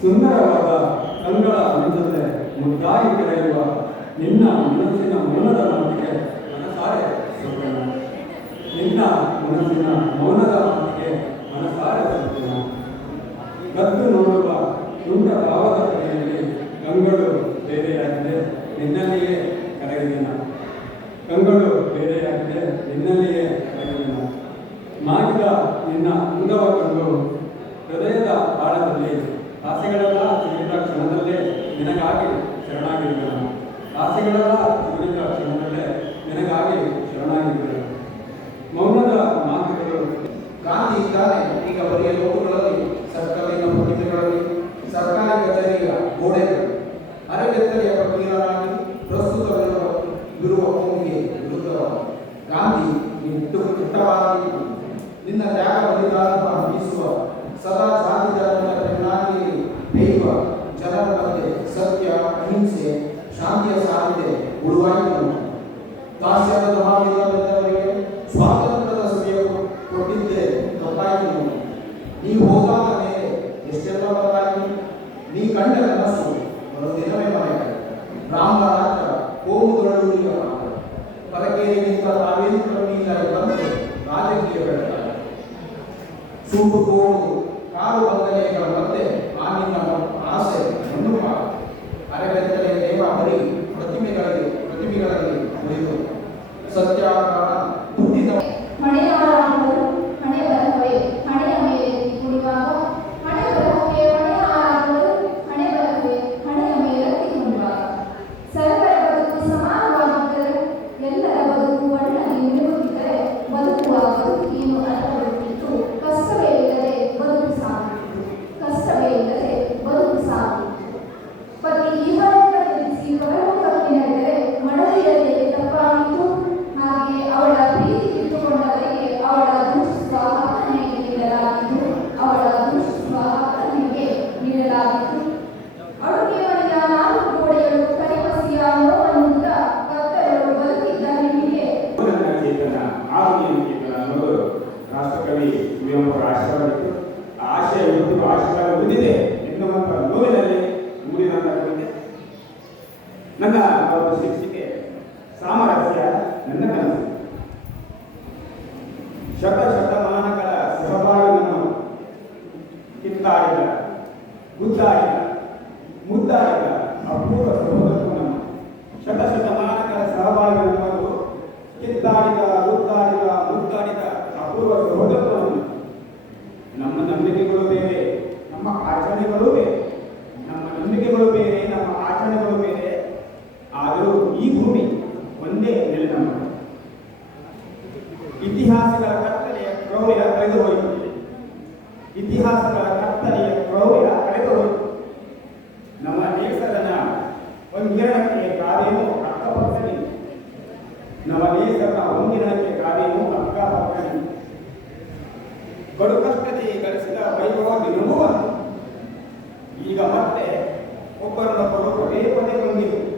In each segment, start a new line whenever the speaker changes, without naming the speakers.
ಸುಂದರವಾದ ಕಂಗಳ ಮಿಂಚತೆ ಮುದ್ದಾಗಿ ಕರೆಯುವ ನಿನ್ನ ಮನಸ್ಸಿನ ಮೌನದ ಮಾತಿಗೆ ಮನಸಾರೆ ಸೋತನ ನಿನ್ನ ಮನಸ್ಸಿನ ಮೌನದ ಮಾತಿಗೆ ಮನಸಾರೆ ಸೋತನ ಕದ್ದು ನೋಡುವ ತುಂಡ ಭಾವದ ಕಡೆಯಲ್ಲಿ ಕಂಗಳು ಬೇರೆಯಾಗಿದೆ, ನಿನ್ನಲ್ಲಿಯೇ ಕರಗಿದಿನ ಕಂಗಳು ಬೇರೆಯಾಗಿದೆ, ನಿನ್ನಲ್ಲಿಯೇ ಕರಗಿದಿನ ಮಾಡಿದ ನಿನ್ನ ಅಂಗವ ಕಂಡು ಹೃದಯದ ಆಳದಲ್ಲಿ ಆಸೆಗಳೆಲ್ಲ ಚಿಗುರಿದ ಕ್ಷಣದಲ್ಲೇ ನಿನಗಾಗಿ ಶರಣಾಗಿರುವೆನು. ಆಸೆಗಳೆಲ್ಲ ಚಿಗುರಿದ ಕ್ಷಣದಲ್ಲೇ ನಿನಗಾಗಿ ಶರಣಾಗಿರುವೆನು. ಮೌನದ ಮಾತುಗಳು.
ಗಾಂಧಿ ಇದ್ದಾನೆ. ಈಗ ಬರೆಯ ಲೋಕಗಳಲ್ಲಿ ಸರ್ಕಾರಿನ ಪಂಡಿತಗಳಲ್ಲಿ ಸರ್ಕಾರಿ ಕಚೇರಿಯ ಗೋಡೆಗಳು. ಅರೆಬೆತ್ತಲೆಯ ವಕೀಲರಾಗಿ ಪ್ರಸ್ತುತವಿರುವ ಭೂಮಿಗೆ ವಿರುದ್ಧವಾಗಿ. ಗಾಂಧಿ ನಿಟ್ಟು ನಿನ್ನ ತ್ಯಾಗ ಬಲಿದಾನ ಸದಾ ದಾಸ್ಯದ ಮಹಾವೀರರಿಗೆ ಸ್ವಾತಂತ್ರ್ಯದ ಸುಳಿಯ ಕೊಟ್ಟಿದ್ದೆ ತಪ್ಪಾಯಿತು ನೀವು ಹೋದಾಗ ಮೇಲೆ ಎಷ್ಟೆಲ್ಲ ಬದಲಾಯಿತು ನೀ ಕಂಡ ಕನಸು ಒಂದು ದಿನವೇ ರಾಜ್ಯ ಕೋಮುದೊಳಗುಳಿಯ ಮಾತು. ಪರಕೇರಿಗಿಂತ ತಾವೇನು ಕಮ್ಮಿಯಿಲ್ಲ ಬಂದು ರಾಜಕೀಯ ಬೆಳಕಾಯಿತು ಸೂಪು ಕೋಮು ಕಾರು ಬಂದನೆಗಳ ಮತ್ತೆ ಆ ನಿನ್ನ ಆಸೆ ಒಂದು ಅರೆಬೆತ್ತಲೆ ದೇವ ಬರೀ ಪ್ರತಿಮೆಗಳಿಗೆ ಪ್ರತಿಮೆಗಳಲ್ಲಿ ಉಳಿದು
सत्याकार ಕುವೆಂಪುರ ಆಶಯವಾಗಿತ್ತು ಆ ಆಶಯ ಇವತ್ತು ಆಶೀರ್ವಾದ ಬಂದಿದೆ ಎನ್ನುವಂಥ ನೋವಿನಲ್ಲಿ ಮೂಡಿದಂತಾಗುತ್ತೆ ನನ್ನ ಒಂದು ಶಿಕ್ಷಿಕೆ ಸಾಮರಸ್ಯ ನನ್ನ ಕನಸು. ಶತ
会話を見るのは、意があって、心
の心を英語で踏みる。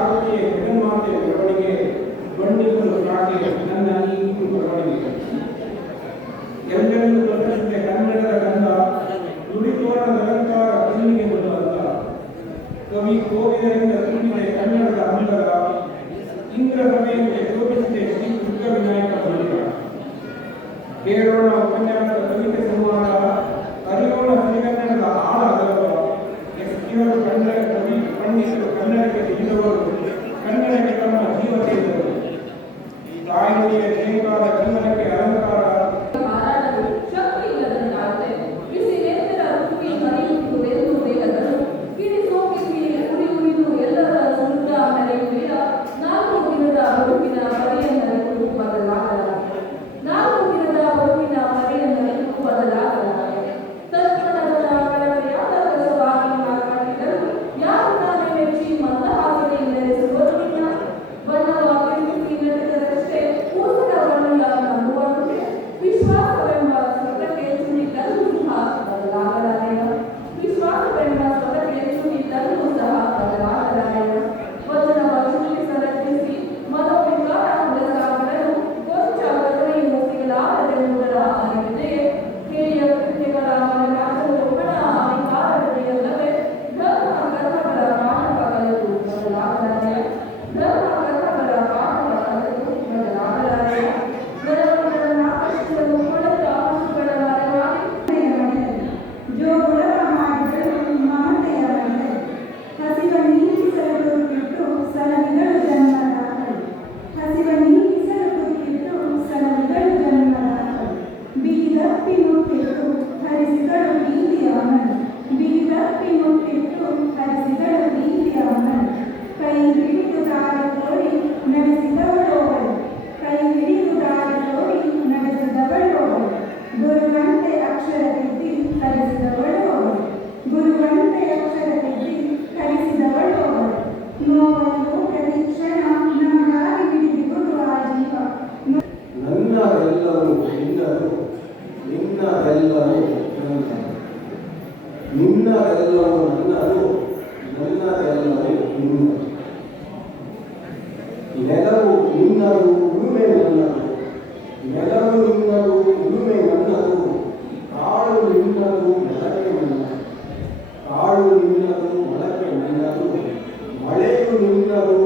ಕಾಕತಿಯ ಜಗನ್ಮಾತೆಯ ಬರವಣಿಗೆ ಬಣ್ಣಿಸಲು ಕಾಕೆ ನನ್ನ ಈ ಬರವಣಿಗೆ ಎಲ್ಲರಿಗೂ ಗೊತ್ತಷ್ಟೇ ಕನ್ನಡದ ಗಂಧ ನುಡಿತೋರಣದ ಅಲಂಕಾರ ಕಣ್ಣಿಗೆ ಬರುವಂತ ಕವಿ ಕೋವಿದರಿಂದ ತುಂಬಿದೆ ಕನ್ನಡದ ಅಂಗದ ಇಂದ್ರ ಸಭೆಯಂತೆ ಶೋಭಿಸಿದೆ ಶ್ರೀ ದುರ್ಗ ವಿನಾಯಕ ಮಂದಿರ
ಕೇರಳ ನಿನ್ನ ಎಲ್ಲವೂ ನಿನ್ನ ಎಲ್ಲವೂ ನನ್ನದು ನನ್ನ ಎಲ್ಲವೂ ನಿನ್ನ ನೆಲವು ನಿನ್ನದು ಉಳುಮೆ ನನ್ನದು ನೆಲವು ನಿನ್ನದು
ಉಳುಮೆ ನನ್ನದು ಕಾಳು ನಿನ್ನದು ಮೊಳಕೆ ನನ್ನ ಕಾಳು ನಿನ್ನದು ಮೊಳಕೆ ನನ್ನದು ಮಳೆಯು ನಿನ್ನದು